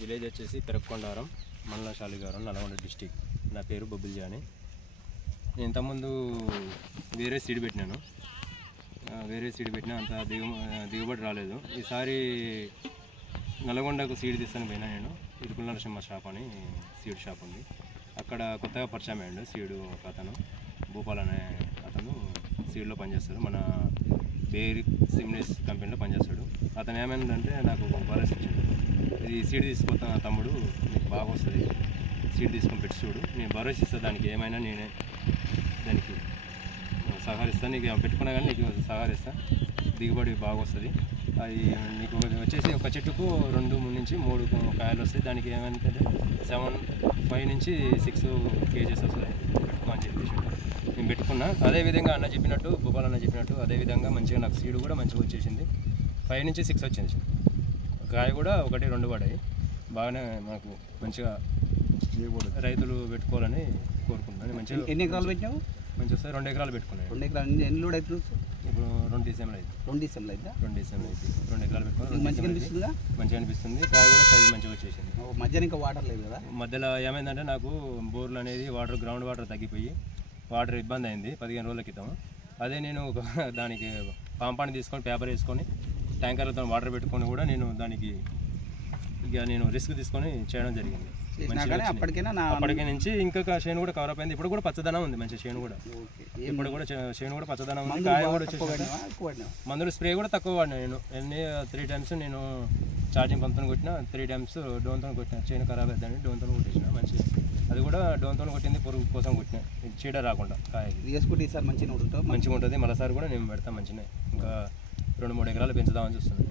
Village వచ్చేసి పెరక్కొండారం, మండలం శాలిగారం, Nalgonda district. నా పేరు బొబ్బిల్ జాని. నేను ఇంతకుముందు వేరే సీడ్ పెట్టినాను. అంత దిగుబడి రాలేదు. ఈసారి నల్గొండకు సీడ్ తీసుకొని పోయినా. నేను ఇరుకుల నరసింహ షాప్ అని సీడ్ షాప్ ఉంది. అక్కడ కొత్తగా పరిచయం అయ్యాడు సీడు ఒక అతను, భూపాల్ అనే అతను సీడ్లో పనిచేస్తాడు. మన బేరీ సిమ్నెస్ కంపెనీలో పనిచేస్తాడు. అతను ఏమైందంటే నాకు భరోసా ఇచ్చాడు, ఇది సీడ్ తీసుకొస్తా తమ్ముడు, నీకు బాగా వస్తుంది, సీడ్ తీసుకొని పెట్టి చూడు, నేను భరోసా ఇస్తాను, దానికి ఏమైనా నేనే దానికి సహకరిస్తాను, నీకు పెట్టుకున్నా కానీ నీకు సహకరిస్తాను, దిగుబడి బాగా వస్తుంది. అది నీకు వచ్చేసి ఒక చెట్టుకు 2 నుంచి 3 కాయలు వస్తాయి. దానికి ఏమంటే 5 నుంచి 6 కేజెస్ వస్తాయి. పెట్టుకో అని చెప్పేసి నేను పెట్టుకున్నా. అదేవిధంగా అన్న చెప్పినట్టు, భూపాల్ అన్న చెప్పినట్టు అదేవిధంగా మంచిగా నాకు సీడ్ కూడా మంచిగా వచ్చేసింది. 5 నుంచి 6 వచ్చింది. కాయ కూడా 1-2 పడాయి. బాగానే మనకు మంచిగా రైతులు పెట్టుకోవాలని కోరుకుంటున్నాను. మంచిగా ఎన్ని ఎకరాలు పెట్టినావు? మంచిగా వస్తాయి. 2 ఎకరాలు పెట్టుకున్నాను. 2 ఎకరాలు ఎన్ని లోడ్ అవుతుంది ఇప్పుడు 2 డిసెంబర్ అయితే 2 డిసెంబర్ అయితే 2 డిసెంబర్ అయితే 2 ఎకరాలు పెట్టుకున్నాను. మంచిగా అనిపిస్తుందిగా? మంచిగా అనిపిస్తుంది. కాయ కూడా సైజ్ మంచిగా వచ్చేసింది. మధ్యాహ్నం ఇంకా వాటర్ లేదు కదా? మధ్యలో ఏమైందంటే నాకు బోర్లు అనేది గ్రౌండ్ వాటర్ తగ్గిపోయి వాటర్ ఇబ్బంది అయింది 15 రోజుల క్రితం. అదే నేను దానికి పాంపాన్ని తీసుకొని పేపర్ వేసుకొని ట్యాంకర్లతో వాటర్ పెట్టుకొని కూడా నేను దానికి నేను రిస్క్ తీసుకొని చేయడం జరిగింది. అప్పటికే నుంచి ఇంకొక చేను కూడా కవర్ అయిపోయింది. ఇప్పుడు కూడా పచ్చదనం ఉంది, మంచి చేను కూడా. ఇప్పుడు కూడా చేను కూడా పచ్చదనం ఉంది. కాయ కూడా మందులు స్ప్రే కూడా తక్కువ వాడినా. నేను 3 టైమ్స్ నేను ఛార్జింగ్ పంపుతో కొట్టిన, 3 టైమ్స్ డోన్తో కొట్టిన. చేను ఖరాబ్ అవుతుందని డోన్తో కొట్టించిన. మంచిగా అది కూడా డోన్తో కొట్టింది, పురుగు కోసం కొట్టిన, చీడ రాకుండా. కాయకి వేసుకుంటే ఈసారి మంచిగా ఉంటుంది. మరోసారి కూడా నేను పెడతాను మంచిగా. ఇంకా 2-3 ఎకరాలు పెంచుదామని చూస్తున్నాను.